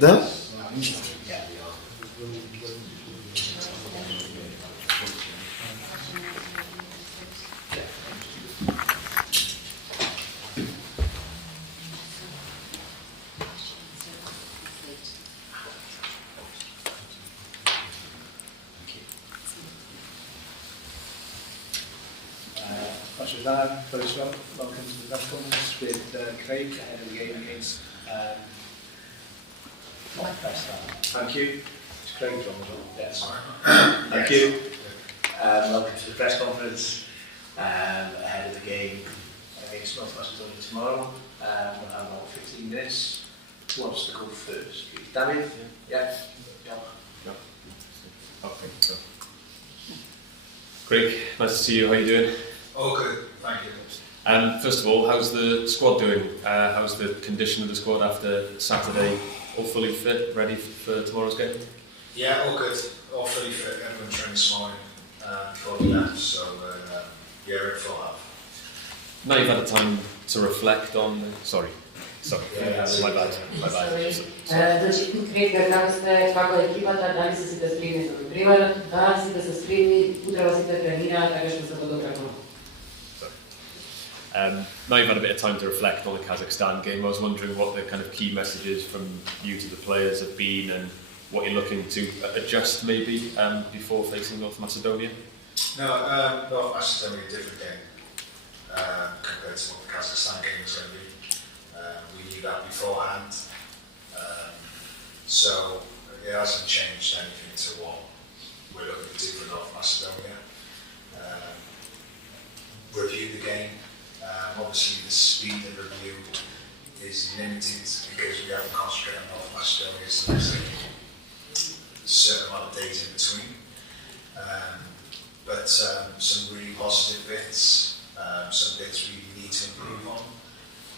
Да? Welcome to the press conference with Craig ahead of the game against Thank you. It's Craig John as well. Yes. Thank you. Welcome to the press conference ahead of the game against North Macedonia tomorrow. We'll have about 15 minutes. Who wants to go first? David? Yeah. Okay. Craig, nice to see you. How are you doing? Oh, good. Thank you. First of all, how's the squad doing? How's the condition of the squad after Saturday? All fully fit, ready for tomorrow's game? Yeah, all good. All fully fit. Everyone trained this morning before we left, so yeah, we're in full health. Now you've had time to reflect on... Sorry, Yeah, my bad. Значи, Крег, како сте, како е екипата, дали се сите спремни за да приварат, да сите се спремни, утре сите тренираат, така што се подобрено. Now you've had a bit of time to reflect on the Kazakhstan game. I was wondering what the kind of key messages from you to the players have been and what you're looking to adjust maybe before facing North Macedonia. No, North Macedonia, a different game compared to what the Kazakhstan game was going to be. We knew that beforehand, so it hasn't changed anything to what we're looking to do for North Macedonia. Review the game. Obviously, the speed of review is limited because we haven't concentrated on North Macedonia, so there's a certain amount of days in between. But some really positive bits, some bits we need to improve on.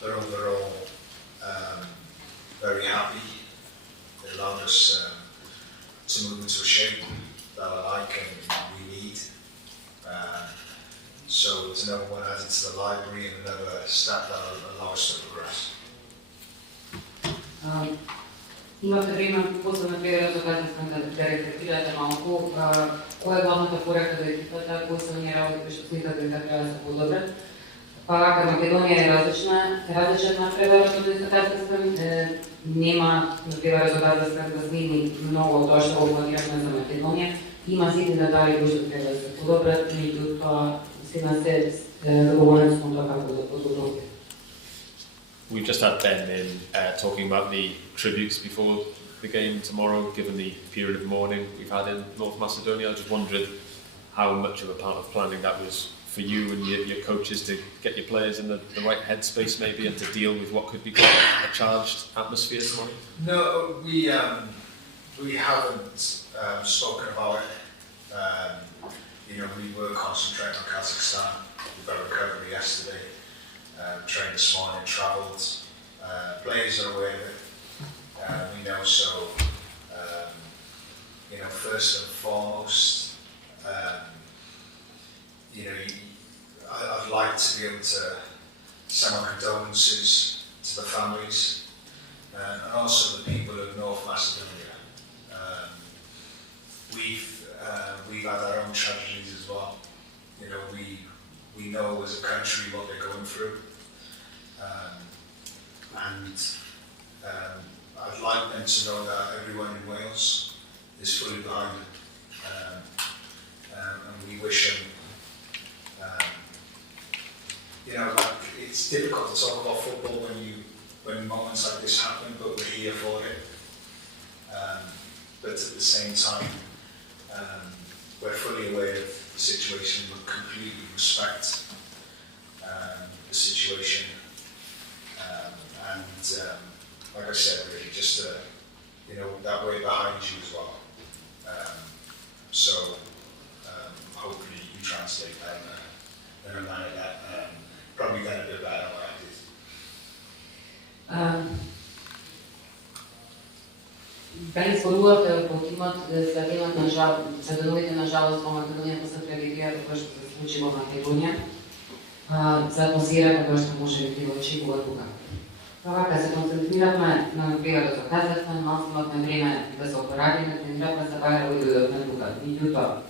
But overall, very happy. It allowed us to move into a shape that I like and we need. So to know one adds it to the library and another stat that will allow us to progress. Имате време после на периодот кога да рефлектирате малку, која е главната порека до екипата, кои се оние работи што смитате дека треба да се подобрат. Па вака Македонија е различен на преварот од Каzakhstan, нема преварот од Каzakhstan да смени многу од тоа што го планираме за Македонија. Има сите детали кои што треба да се подобрат, меѓутоа We've just had Ben in talking about the tributes before the game tomorrow, given the period of mourning we've had in North Macedonia. I just wondered how much of a part of planning that was for you and your coaches to get your players in the right headspace maybe and to deal with what could be quite a charged atmosphere tomorrow? No, we haven't spoken about it. We were concentrating on Kazakhstan. We got a recovery yesterday. Trained this morning, travelled. Players are aware of it. We know so. First and foremost, I'd like to be able to send my condolences to the families and also the people of North Macedonia. We've had our own tragedies as well. We know as a country what they're going through, and I'd like them to know that everyone in Wales is fully behind them, and we wish them. It's difficult to talk about football when moments like this happen, but we're here for it. But at the same time, we're fully aware of the situation. We completely respect the situation, and like I said, really just that way behind you as well. So hopefully you translate that in a manner that probably done a bit better than what I did. Дали спорувате во тимот за денот на деновите на жалост во Македонија после трагедија која што се случи во Македонија, за атмосфера која што може би да очекува тука? Вака се концентрираме на например за Казахстан, малку имавме време да се опоравиме, тренираме за бајра и дојдовме тука. Меѓутоа,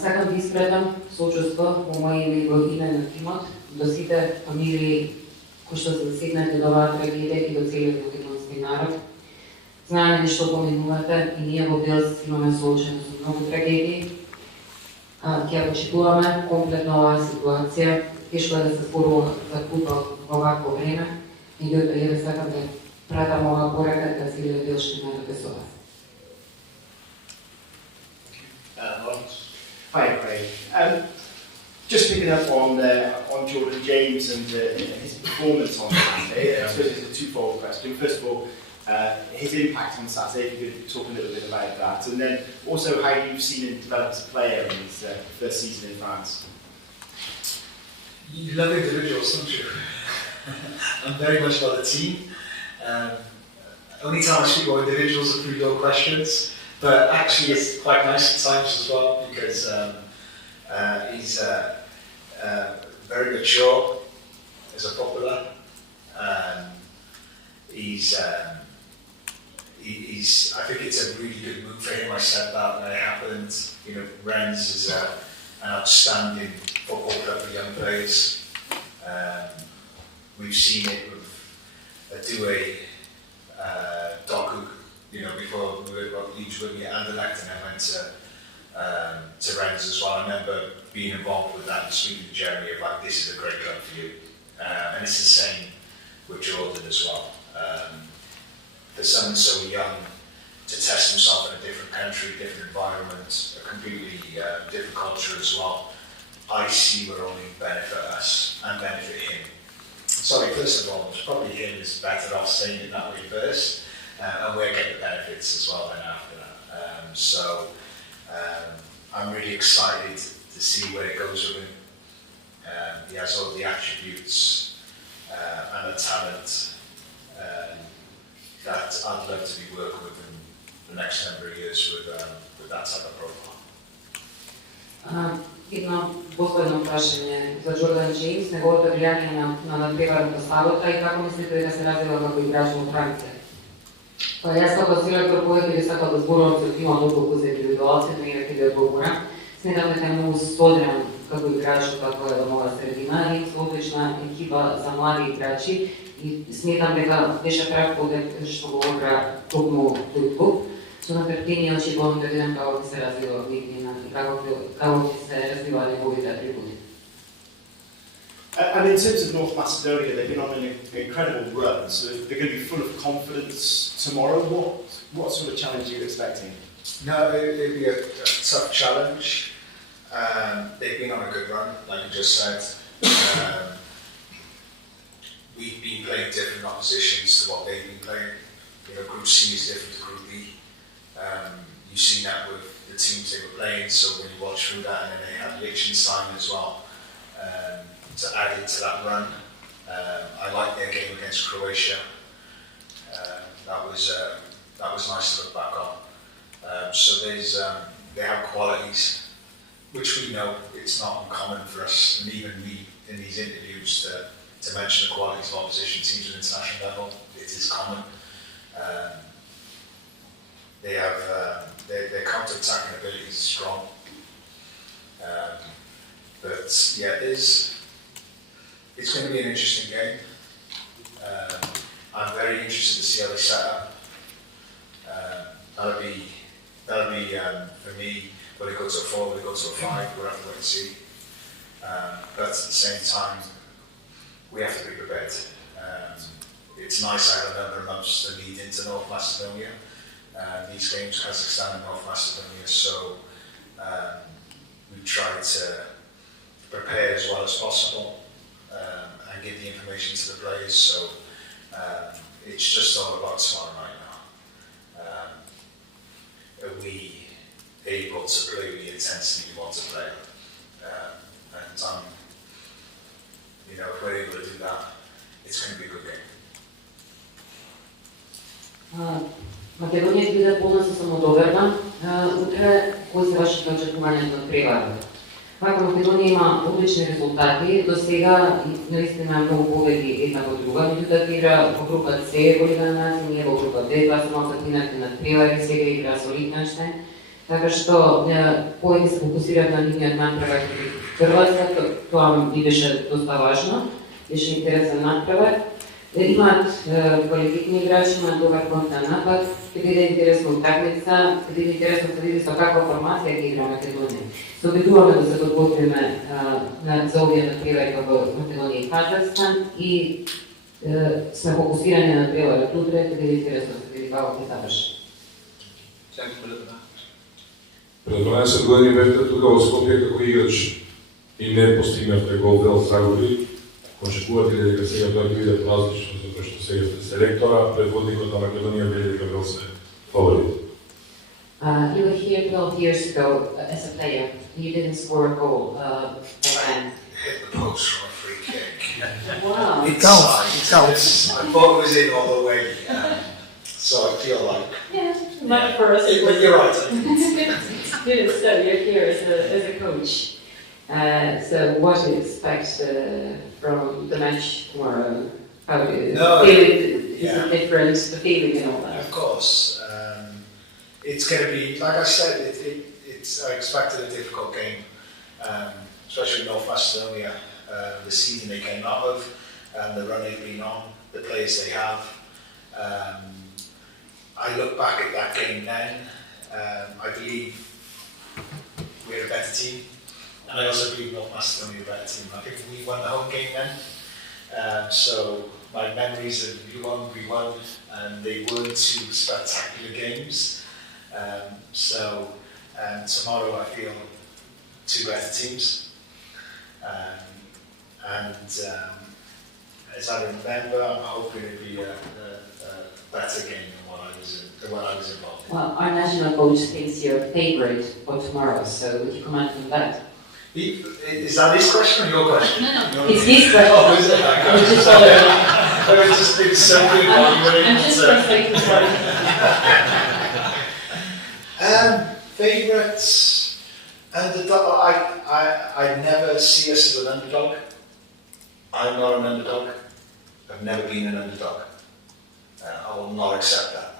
сакам да испратам сочувство по моје име и во име на тимот до сите фамилии кои што се засегнати до оваа трагедија и до целиот македонски народ. Знаеме што поминувате и ние во Велс имаме соочено со многу трагедии. Ќе почитуваме комплетно оваа ситуација. Тешко е да се зборува за пута во овакво време. Меѓутоа, ја сакам да пратам оваа порака кај целиот велшки народ со вас. Hi, Craig. Just picking up on Jordan James and his performance on Saturday, I suppose it's a twofold question. First of all, his impact on Saturday, if you could talk a little bit about that, and then also how you've seen him develop as a player in his first season in France. You love individuals, don't you? I'm very much about the team. Only time I speak about individuals are through your questions, but actually it's quite nice at times as well because he's very mature as a footballer. I think it's a really good move for him. I said that when it happened. You know, Rennes is an outstanding football club for young players. We've seen it with Doué, Doku, you know, before we were at Leeds with me and Anderlecht, and I went to Rennes as well. I remember being involved with that and speaking to Jeremy about this is a great club for you. And it's the same with Jordan as well. For someone so young to test himself in a different country, different environment, a completely different culture as well, I see will only benefit us and benefit him. Sorry, first of all, it's probably him is better off saying it that way first, and we'll get the benefits as well then after that. I'm really excited to see where it goes with him. He has all the attributes and the talent that I'd love to be working with in the next number of years with that type of profile. Едно последно прашање за Джордан Джеймс, неговото влијание на надпреварот во славата и како мислите дека се развива како играч во Франција? Па јас како селектор повеќе би сакал да зборувам со тимот отколку за индивидуалци, но инаку да одговора. Сметам дека е многу содрен како играч како е во нова средина и со одлична екипа за млади играчи и сметам дека беше прав подет што го одбра токму тој клуб. Со нетрпение очекувам да видам како ќе се развива Вигнина и како ќе се развива неговите атрибути. And in terms of North Macedonia, they've been on an incredible run, so they're going to be full of confidence tomorrow. What sort of challenge are you expecting? No, it'll be a tough challenge. They've been on a good run, like you just said. We've been playing different oppositions to what they've been playing. You know, Group C is different to Group B. You've seen that with the teams they were playing, so when you watch through that, and then they had Liechtenstein as well to add into that run. I like their game against Croatia. That was nice to look back on. So they have qualities which we know it's not uncommon for us, and even me in these interviews to mention the qualities of opposition teams at international level. It is common. They have their counter-attacking ability is strong, but yeah, it's going to be an interesting game. I'm very interested to see how they set up. That'll be for me. Will it go to a 4? Will it go to a 5? We'll have to wait and see. But at the same time, we have to be prepared. It's nice I have a number of months to lead into North Macedonia. These games, Kazakhstan and North Macedonia, so we try to prepare as well as possible and give the information to the players. So it's just all about tomorrow night now. Are we able to play with the intensity we want to play? And you know, if we're able to do that, it's going to be a good game. Македонија ќе биде полна со самодоверба. Утре, кои се вашите очекувања од преварата? Вака Македонија има одлични резултати, до сега наистина многу победи една во друга, меѓутоа игра во група С во Лига на нации, ние во група Д, тоа се малку клинати над превари, сега игра со Лихтенштајн, така што повеќе се фокусират на нивниот натпревар Хрватска, тоа ми беше доста важно, беше интересен натпревар. Имаат квалитетни играчи, имаат добар контранапад, ќе биде интересна утакмица, ќе биде интересно да види со каква формација ќе игра Македонија. Се обидуваме да се подготвиме за овие натпревари во Македонија и Казахстан и сме фокусирани на натпреварот утре, ќе биде интересно да види како ќе заврши. Пред 12 години бевте тука во Скопје како играч и не постигнавте гол Велс загуби. Очекувате ли дека сега тоа ќе биде различно затоа што сега сте селектора, предводникот на Македонија вели дека Велс е фаворит? You were here 12 years ago as a player. You didn't score a goal then. Hit the post from a free kick. Wow. It counts. I thought it was in all the way, so I feel like. Yeah, not for us. But you're right. Didn't study. You're here as a coach. So what do you expect from the match tomorrow? How do you feel it? Is it different, the feeling and all that? Of course. It's going to be, like I said, I expected a difficult game, especially North Macedonia, the season they came out of, the run they've been on, the players they have. I look back at that game then, I believe we're a better team. And I also believe North Macedonia are a better team. I think we won the home game then. So my memories of we won, and they weren't two spectacular games. Tomorrow I feel two better teams. As I remember, I'm hoping it'll be a better game than when I was involved in. Well, our national coach thinks you're a favorite for tomorrow, so would you comment on that? Is that his question or your question? No. It's his question. Oh, is it? I'm just following. I was just being so good while you were able I'm just translating for you. Favourites, underdog. I never see us as an underdog. I'm not an underdog. I've never been an underdog. I will not accept that.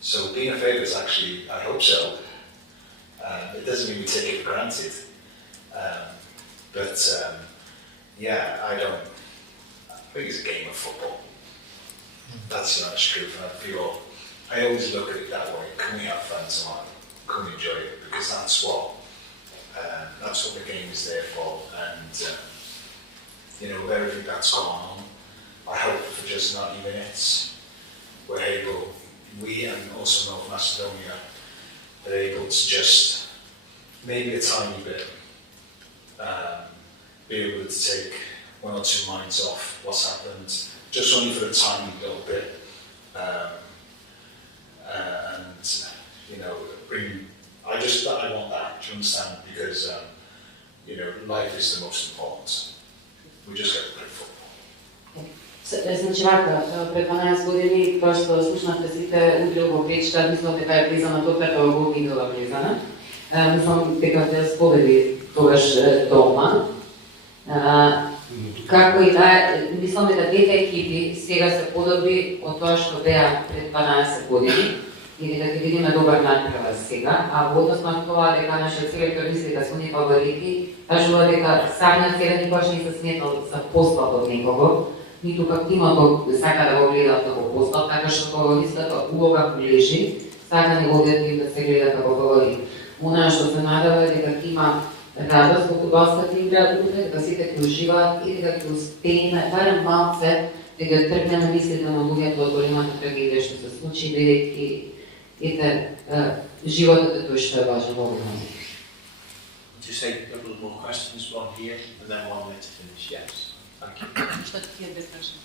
So being a favourite is actually, I hope so. It doesn't mean we take it for granted. Yeah, I think it's a game of football. That's the honest truth, and I always look at it that way. Can we have fun tomorrow? Can we enjoy it? Because that's what the game is there for. And with everything that's gone on, I hope for just 90 minutes, we and also North Macedonia, are able to just maybe a tiny bit be able to take one or two minds off what's happened, just only for a tiny little bit. I want that, do you understand? Because, life is the most important. We just got to play football. Значи вака, пред 12 години, тоа што слушнавте сите удрил во печка, мислам дека е влизана топлата во била влизана. Мислам дека те победи тогаш дома. Како и да, мислам дека двете екипи сега се подобри од тоа што беа пред 12 години и дека ќе видиме добар натпревар сега, а во однос на тоа дека нашиот селектор мисли дека сме фаворити, кажува дека сакаат сега никогаш не се сметал за послаб од некого, ниту как тимото сака да го гледа како послаб, така што кога истата улога лежи, сака неговиот тим да се гледа како фаворит. Она што се надава е дека има радост во фудбалската игра, дека сите ќе уживаат и дека ќе успееме барем малце да ги оттргнеме мислите на луѓето од големата трагедија што се случи, бидејќи животот е тој што е важен во овој момент. To say a couple more questions, one here and then one way to finish. Yes. Thank you. Што ти е прашање?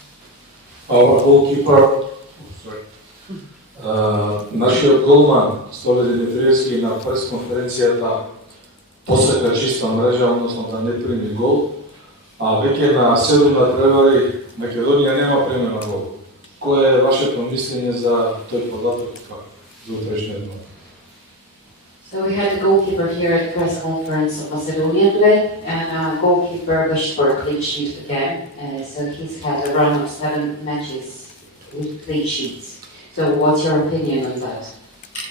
Our goalkeeper, нашиот голман Столе Димитриевски на прес-конференцијата посека чиста мрежа, односно да не прими гол, а веќе на 7 надпревари Македонија нема примена гол. Кое е вашето мислење за тој податок за утрешниот матч? So we had the goalkeeper here at the press conference of Macedonia today, and goalkeeper wished for a clean sheet again. So he's had a run of 7 matches with clean sheets. So what's your opinion on that?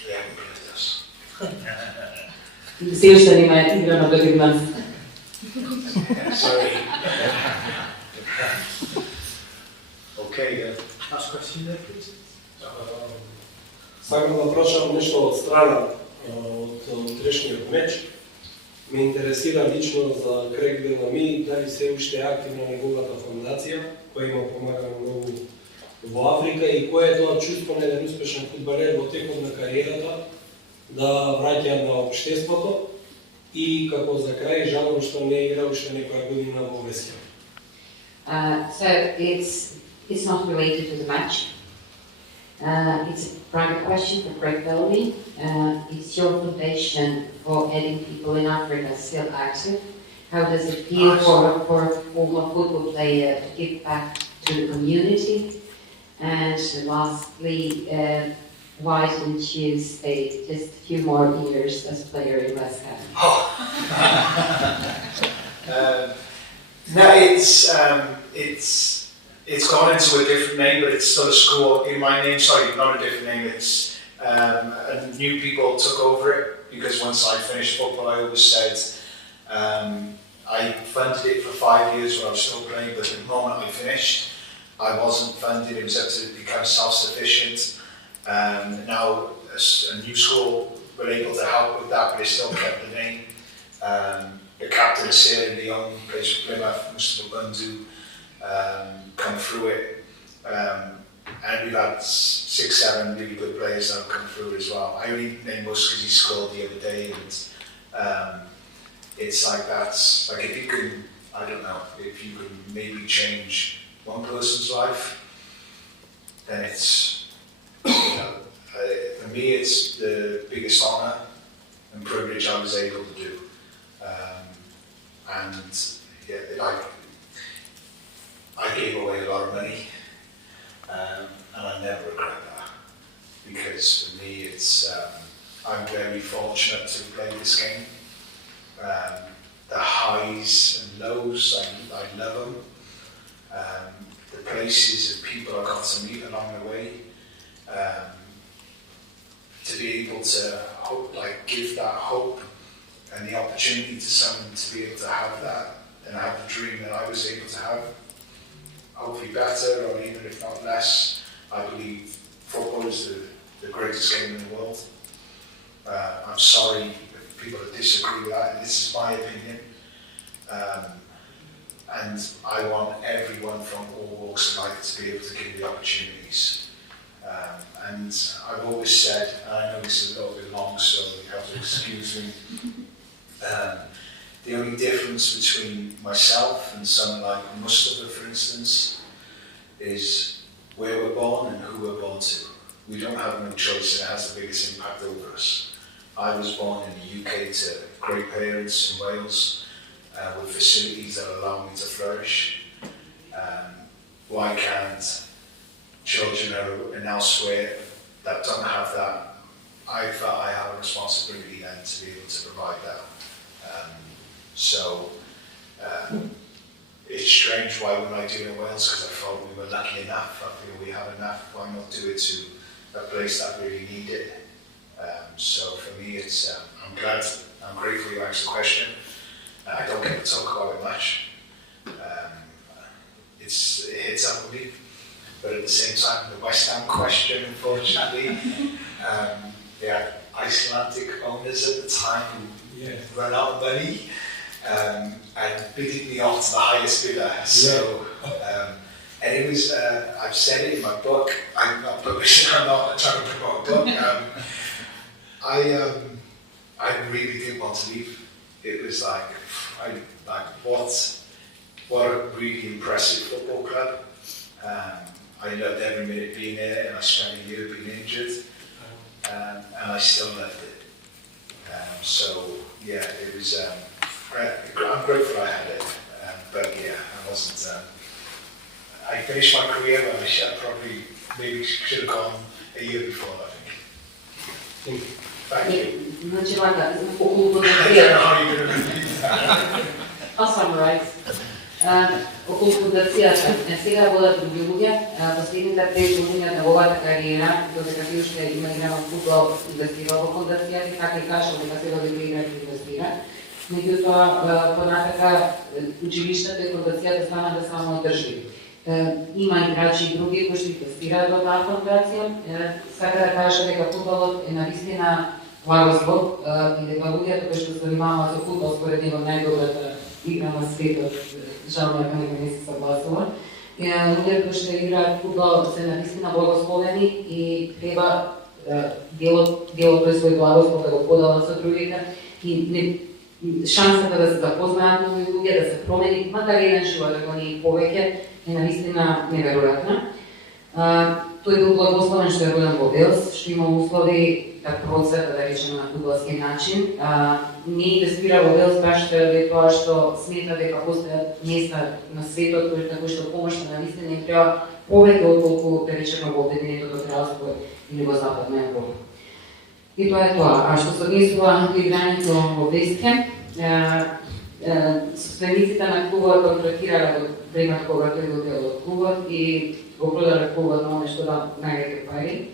They haven't played us. Сијаш да нема играно против нас. Sorry. Okay, last question there, please. Сакам да прашам нешто од страна од утрешниот меч. Ме интересира лично за Крег Белами, дали се уште активна неговата фондација, која има помагано многу во Африка и кое е тоа чувство на еден успешен фудбалер во текот на кариерата да враќа на општеството и како за крај жалам што не игра уште некоја година во Велскиот. So it's not related to the match. It's a private question for Craig Belami. Is your foundation for aiding people in Africa still active? How does it feel for a former football player to give back to the community? And lastly, why didn't you stay just a few more years as a player in West Ham? No, it's gone into a different name, but it's still a school in my name. Sorry, not a different name. It's and new people took over it because once I finished football, I always said I funded it for 5 years when I was still playing, but the moment I finished, I wasn't funded. It was up to become self-sufficient. Now a new school were able to help with that, but they still kept the name. The captain is here, Leon, plays for Plymouth, Mustafa Bundu, come through it. And we've had 6, 7 really good players that have come through as well. I only named Musk because he scored the other day, and it's like that's like if you can, I don't know, if you can maybe change one person's life, then it's, you know, for me it's the biggest honour and privilege I was able to do. And yeah, like I gave away a lot of money, and I never regret that, because for me it's I'm very fortunate to play this game. The highs and lows, I love them. The places and people I got to meet along the way, to be able to hope, like give that hope and the opportunity to someone to be able to have that and have the dream that I was able to have, hopefully better or even if not less. I believe football is the greatest game in the world. I'm sorry if people disagree with that, and this is my opinion. And I want everyone from all walks of life to be able to give the opportunities. And I've always said, and I know this is a little bit long, so you have to excuse me, the only difference between myself and someone like Mustafa, for instance, is where we're born and who we're born to. We don't have no choice, and it has the biggest impact over us. I was born in the UK to great parents in Wales, with facilities that allow me to flourish. Why can't children who are elsewhere that don't have that? I felt I have a responsibility then to be able to provide that. It's strange why wouldn't I do it in Wales, because I thought we were lucky enough. I feel we have enough. Why not do it to a place that really need it? So for me, it's I'm grateful you asked the question. I don't get to talk about it much. It hits up with me, but at the same time, the West Ham question, unfortunately, they had Icelandic owners at the time who ran out of money and bidded me off to the highest bidder. So, and it was, I've said it in my book. I'm not publishing. I'm not trying to promote a book. I really didn't want to leave. It was like, what a really impressive football club. I loved every minute being there, and I spent a year being injured, and I still loved it. So yeah, it was. I'm grateful I had it, but yeah, I wasn't. I finished my career when I probably maybe should have gone a year before. I think. Thank you. Значи вака, околу I don't фундацијата. know how you're going to repeat that. I'll summarize. Околу фундацијата, сега водат други луѓе, последните 5 години на оваа кариера, додека се уште има игра на фудбал, инвестира во фундацијата, така и кажа дека се води игра и инвестира. Меѓутоа, понатака, училиштата и фундацијата станаа да само одржливи. Има играчи и други кои што инвестираат во таа фундација. Сака да кажа дека фудбалот е навистина лагослов и дека луѓето кои што се занимаваат со фудбал според него најдобрата игра на светот, жал дека некој не се согласува. Луѓето кои што играат фудбал се навистина благословени и треба делот тој свој благослов да го поделат со другите и шансата да се запознаат нови луѓе, да се промени, макар еден живот, ако не и повеќе, е навистина неверојатна. Тој бил благословен што е роден во Велс, што има услови да процвета, да речеме, на фудбалски начин. Не инвестира во Велс баш заради тоа што смета дека постојат места на светот кои што помошта навистина им треба повеќе отколку, да речеме, во Обединетото кралство или во Западна Европа. И тоа е тоа. А што се однесува до играњето во Вестхем, собствениците на клубот контрактирале во времето кога тој го дел од клубот и го продале клубот на оне што да највеќе пари.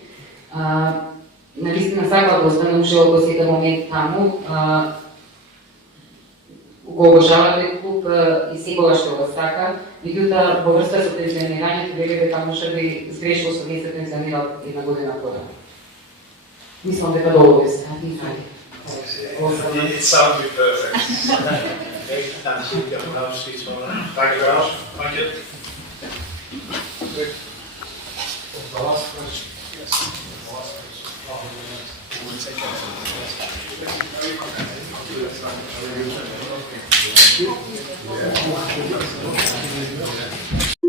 Навистина сакал да остане уште во сите момент таму. Го обожава тој клуб и секогаш што го сака. Меѓутоа, во врска со пензионирањето, вели дека може би сгрешил со 10 пензионирал една година порано. Мислам дека долго е сега, ни фали. It sounded perfect. Thank you, Governor Streets. Thank you very much. Thank you. The last question. Yes. The last question. We'll take it. Yeah.